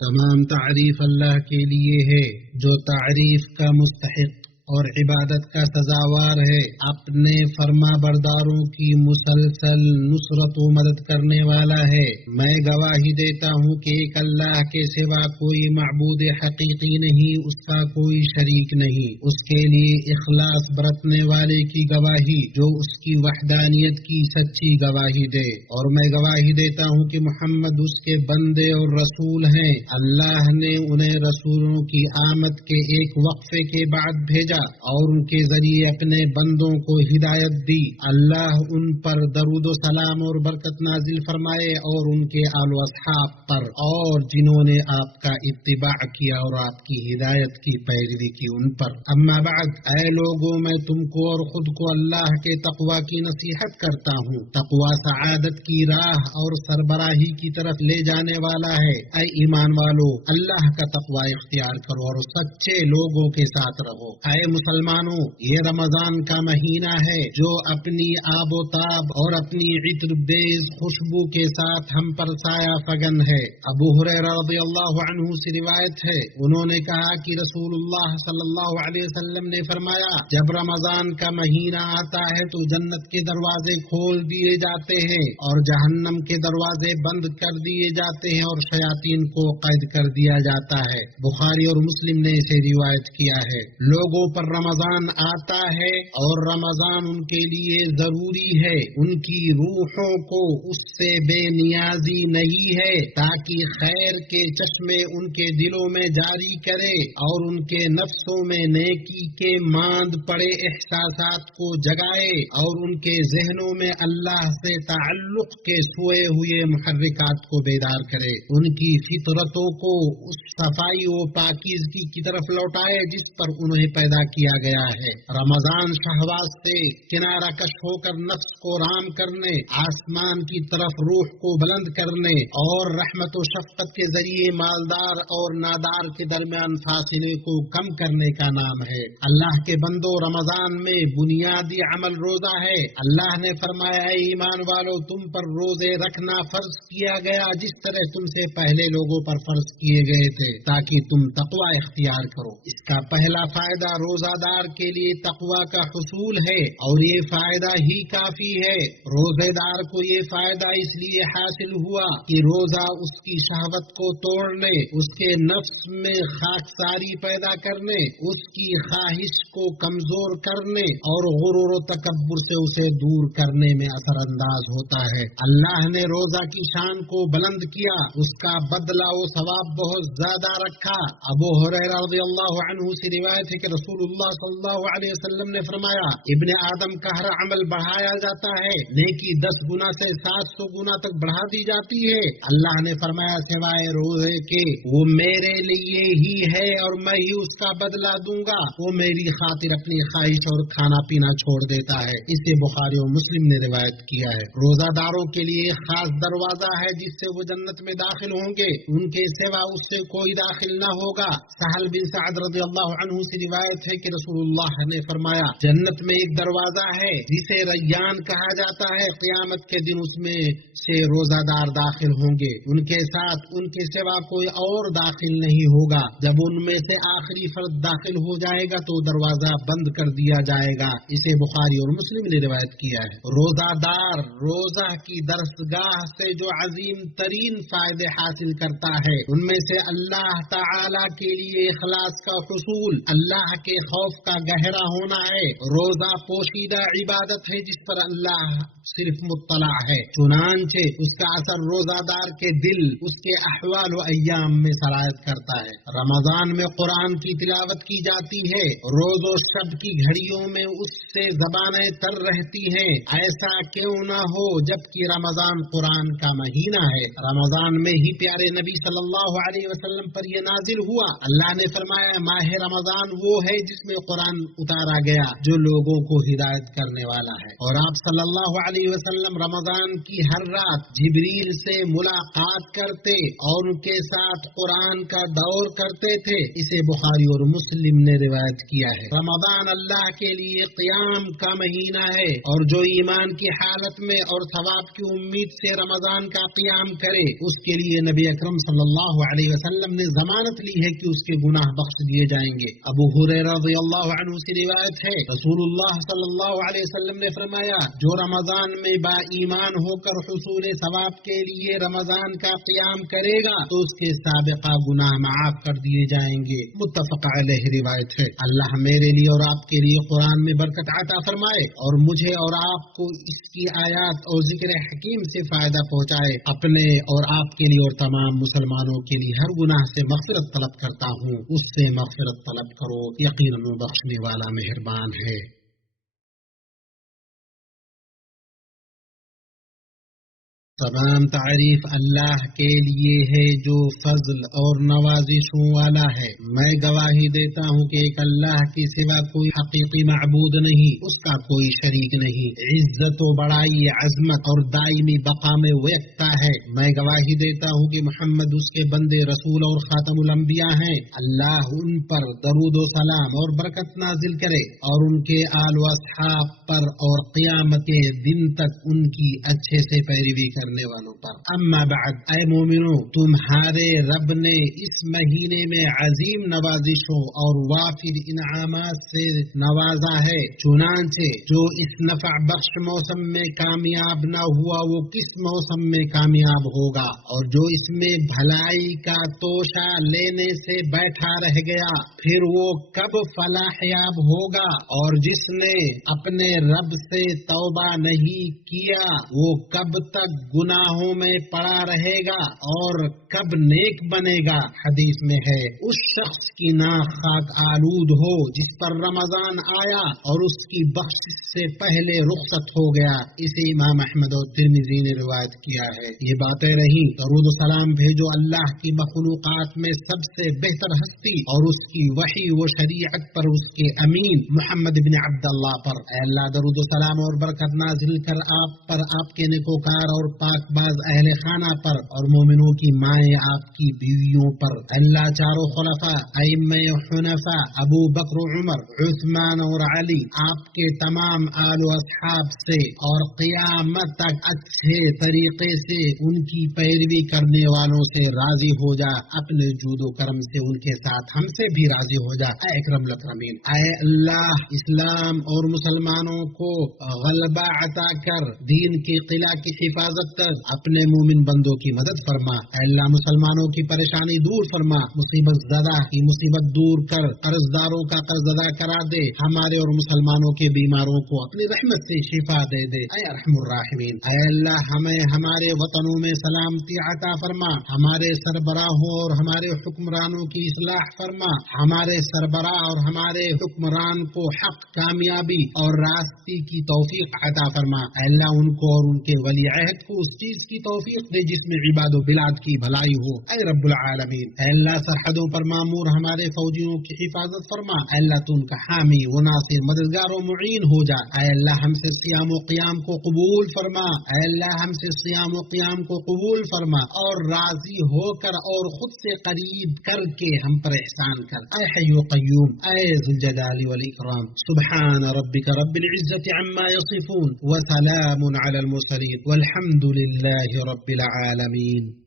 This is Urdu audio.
تمام تعریف اللہ کے لیے ہے جو تعریف کا مستحق اور عبادت کا سزاوار ہے، اپنے فرما برداروں کی مسلسل نصرت و مدد کرنے والا ہے۔ میں گواہی دیتا ہوں کہ ایک اللہ کے سوا کوئی معبود حقیقی نہیں، اس کا کوئی شریک نہیں، اس کے لیے اخلاص برتنے والے کی گواہی جو اس کی وحدانیت کی سچی گواہی دے، اور میں گواہی دیتا ہوں کہ محمد اس کے بندے اور رسول ہیں۔ اللہ نے انہیں رسولوں کی آمد کے ایک وقفے کے بعد بھیجا اور ان کے ذریعے اپنے بندوں کو ہدایت دی۔ اللہ ان پر درود و سلام اور برکت نازل فرمائے اور ان کے آل و اصحاب پر، اور جنہوں نے آپ کا اتباع کیا اور آپ کی ہدایت کی پیروی کی ان پر۔ اما بعد، اے لوگوں، میں تم کو اور خود کو اللہ کے تقوی کی نصیحت کرتا ہوں۔ تقوی سعادت کی راہ اور سربراہی کی طرف لے جانے والا ہے۔ اے ایمان والو، اللہ کا تقوی اختیار کرو اور سچے لوگوں کے ساتھ رہو۔ اے مسلمانوں، یہ رمضان کا مہینہ ہے جو اپنی آب و تاب اور اپنی عطر بیز خوشبو کے ساتھ ہم پر سایہ فگن ہے۔ ابو ہریرہ رضی اللہ عنہ سے روایت ہے، انہوں نے کہا کہ رسول اللہ صلی اللہ علیہ وسلم نے فرمایا، جب رمضان کا مہینہ آتا ہے تو جنت کے دروازے کھول دیے جاتے ہیں اور جہنم کے دروازے بند کر دیے جاتے ہیں اور شیاطین کو قید کر دیا جاتا ہے۔ بخاری اور مسلم نے اسے روایت کیا ہے۔ لوگوں پر رمضان آتا ہے اور رمضان ان کے لیے ضروری ہے، ان کی روحوں کو اس سے بے نیازی نہیں ہے تاکہ خیر کے چشمے ان کے دلوں میں جاری کرے اور ان کے نفسوں میں نیکی کے ماند پڑے احساسات کو جگائے اور ان کے ذہنوں میں اللہ سے تعلق کے سوئے ہوئے محرکات کو بیدار کرے، ان کی فطرتوں کو اس صفائی و پاکیزگی کی طرف لوٹائے جس پر انہیں پیدا کیا گیا ہے۔ رمضان شہوات سے کنارہ کش ہو کر نفس کو رام کرنے، آسمان کی طرف روح کو بلند کرنے اور رحمت و شفقت کے ذریعے مالدار اور نادار کے درمیان فاصلے کو کم کرنے کا نام ہے۔ اللہ کے بندو، رمضان میں بنیادی عمل روزہ ہے۔ اللہ نے فرمایا، اے ایمان والو، تم پر روزے رکھنا فرض کیا گیا جس طرح تم سے پہلے لوگوں پر فرض کیے گئے تھے تاکہ تم تقوی اختیار کرو۔ اس کا پہلا فائدہ روزہ دار کے لیے تقوی کا حصول ہے اور یہ فائدہ ہی کافی ہے۔ روزے دار کو یہ فائدہ اس لیے حاصل ہوا کہ روزہ اس کی شہوت کو توڑنے، اس کے نفس میں خاکساری پیدا کرنے، اس کی خواہش کو کمزور کرنے اور غرور و تکبر سے اسے دور کرنے میں اثر انداز ہوتا ہے۔ اللہ نے روزہ کی شان کو بلند کیا، اس کا بدلہ و ثواب بہت زیادہ رکھا۔ ابو ہریرہ رضی اللہ عنہ سے روایت ہے کہ رسول اللہ صلی اللہ علیہ وسلم نے فرمایا، ابن آدم کا ہر عمل بڑھایا جاتا ہے، نیکی 10 گنا سے 700 گنا تک بڑھا دی جاتی ہے۔ اللہ نے فرمایا، سوائے روزے کے، وہ میرے لیے ہی ہے اور میں ہی اس کا بدلہ دوں گا، وہ میری خاطر اپنی خواہش اور کھانا پینا چھوڑ دیتا ہے۔ اسے بخاری و مسلم نے روایت کیا ہے۔ روزہ داروں کے لیے ایک خاص دروازہ ہے جس سے وہ جنت میں داخل ہوں گے، ان کے سوا اس سے کوئی داخل نہ ہوگا۔ سہل بن سعد رضی اللہ عنہ سے روایت ہے کہ رسول اللہ نے فرمایا، جنت میں ایک دروازہ ہے جسے ریان کہا جاتا ہے، قیامت کے دن اس میں سے روزہ دار داخل ہوں گے، ان کے ساتھ ان کے سوا کوئی اور داخل نہیں ہوگا۔ جب ان میں سے آخری فرد داخل ہو جائے گا تو دروازہ بند کر دیا جائے گا۔ اسے بخاری اور مسلم نے روایت کیا ہے۔ روزہ دار روزہ کی درسگاہ سے جو عظیم ترین فائدے حاصل کرتا ہے ان میں سے اللہ تعالی کے لیے اخلاص کا حصول، اللہ کے خوف کا گہرا ہونا ہے۔ روزہ پوشیدہ عبادت ہے جس پر اللہ صرف مطلع ہے، چنانچہ اس کا اثر روزہ دار کے دل، اس کے احوال و ایام میں سرایت کرتا ہے۔ رمضان میں قرآن کی تلاوت کی جاتی ہے، روز و شب کی گھڑیوں میں اس سے زبانیں تر رہتی ہیں۔ ایسا کیوں نہ ہو جبکہ رمضان قرآن کا مہینہ ہے۔ رمضان میں ہی پیارے نبی صلی اللہ علیہ وسلم پر یہ نازل ہوا۔ اللہ نے فرمایا، ماہ رمضان وہ ہے جس میں قرآن اتارا گیا جو لوگوں کو ہدایت کرنے والا ہے۔ اور آپ صلی اللہ علیہ وسلم رمضان کی ہر رات جبریل سے ملاقات کرتے اور ان کے ساتھ قرآن کا دور کرتے تھے۔ اسے بخاری اور مسلم نے روایت کیا ہے۔ رمضان اللہ کے لیے قیام کا مہینہ ہے، اور جو ایمان کی حالت میں اور ثواب کی امید سے رمضان کا قیام کرے اس کے لیے نبی اکرم صلی اللہ علیہ وسلم نے ضمانت لی ہے کہ اس کے گناہ بخش دیے جائیں گے۔ ابو ہریرہ رضی اللہ عنہ سے روایت ہے، رسول اللہ صلی اللہ علیہ وسلم نے فرمایا، جو رمضان میں با ایمان ہو کر حصول ثواب کے لیے رمضان کا قیام کرے گا تو اس کے سابقہ گناہ معاف کر دیے جائیں گے۔ متفق علیہ روایت ہے۔ اللہ میرے لیے اور آپ کے لیے قرآن میں برکت عطا فرمائے اور مجھے اور آپ کو اس کی آیات اور ذکر حکیم سے فائدہ پہنچائے۔ اپنے اور آپ کے لیے اور تمام مسلمانوں کے لیے ہر گناہ سے مغفرت طلب کرتا ہوں، اس سے مغفرت طلب کرو، یقیناً وہ بخشنے والا مہربان ہے۔ تمام تعریف اللہ کے لیے ہے جو فضل اور نوازشوں والا ہے۔ میں گواہی دیتا ہوں کہ ایک اللہ کے سوا کوئی حقیقی معبود نہیں، اس کا کوئی شریک نہیں۔ عزت و بڑائی، عظمت اور دائمی بقا میں وہ یکتا ہے۔ میں گواہی دیتا ہوں کہ محمد اس کے بندے، رسول اور خاتم الانبیاء ہیں۔ اللہ ان پر درود و سلام اور برکت نازل کرے اور ان کے آل و اصحاب پر اور قیامت کے دن تک ان کی اچھے سے پیروی کرنے والوں پر۔ اما بعد، اے مومنو، تمہارے رب نے اس مہینے میں عظیم نوازشوں اور وافر انعامات سے نوازا ہے، چنانچہ جو اس نفع بخش موسم میں کامیاب نہ ہوا وہ کس موسم میں کامیاب ہوگا، اور جو اس میں بھلائی کا توشہ لینے سے بیٹھا رہ گیا پھر وہ کب فلاح یاب ہوگا، اور جس نے اپنے رب سے توبہ نہیں کیا وہ کب تک گناہوں میں پڑا رہے گا اور کب نیک بنے گا۔ حدیث میں ہے، اس شخص کی ناک خاک آلود ہو جس پر رمضان آیا اور اس کی بخشش سے پہلے رخصت ہو گیا۔ اسے امام احمد اور ترمذی نے روایت کیا ہے۔ یہ باتیں رہیں، درود و سلام بھیجو اللہ کی مخلوقات میں سب سے بہتر ہستی اور اس کی وحی و شریعت پر اس کے امین محمد بن عبداللہ پر۔ اے اللہ، درود و سلام اور برکت نازل کر آپ پر، آپ کے نیکوکار اور پاک باز اہل خانہ پر اور مومنوں کی مائیں آپ کی بیویوں پر۔ اللہ چاروں خلفاء، ائمہ حنفاء، ابو بکر و عمر، عثمان اور علی، آپ کے تمام آل و اصحاب سے اور قیامت تک اچھے طریقے سے ان کی پیروی کرنے والوں سے راضی ہو جا۔ اپنے جود و کرم سے ان کے ساتھ ہم سے بھی راضی ہو جا، اے اکرم الاکرمین۔ اے اللہ، اسلام اور مسلمانوں کو غلبہ عطا کر دین کی قلعہ کی حفاظت کر، اپنے مومن بندوں کی مدد فرما۔ اے اللہ، مسلمانوں کی پریشانی دور فرما، مصیبت زدہ کی مصیبت دور کر، قرض داروں کا قرض ادا کرا دے، ہمارے اور مسلمانوں کے بیماروں کو اپنی رحمت سے شفا دے دے، اے ارحم الراحمین۔ اے اللہ، ہمیں ہمارے وطنوں میں سلامتی عطا فرما، ہمارے سربراہوں اور ہمارے حکمرانوں کی اصلاح فرما، ہمارے سربراہ اور ہمارے حکمران کو حق، کامیابی اور راستی کی توفیق عطا فرما۔ اے اللہ، ان کو اور ان کے ولی عہد کو اس چیز کی توفیق دے جس میں عباد و بلاد کی بھلائی ہو، اے رب العالمین۔ اے اللہ، سرحدوں پر معمور ہمارے فوجیوں کی حفاظت فرما، اے اللہ تو ان کا حامی و ناصر، مددگار و معین ہو جا۔ اے اللہ، ہم سے صیام و قیام کو قبول فرما، اے اللہ ہم سے صیام و قیام کو قبول فرما اور راضی ہو کر اور خود سے قریب کر کے ہم پر احسان کر، اے حی و قیوم، اے ذو الجلال والاکرام۔ سبحان ربک رب العزة عما يصفون وسلام على المرسلين والحمد لله رب العالمين۔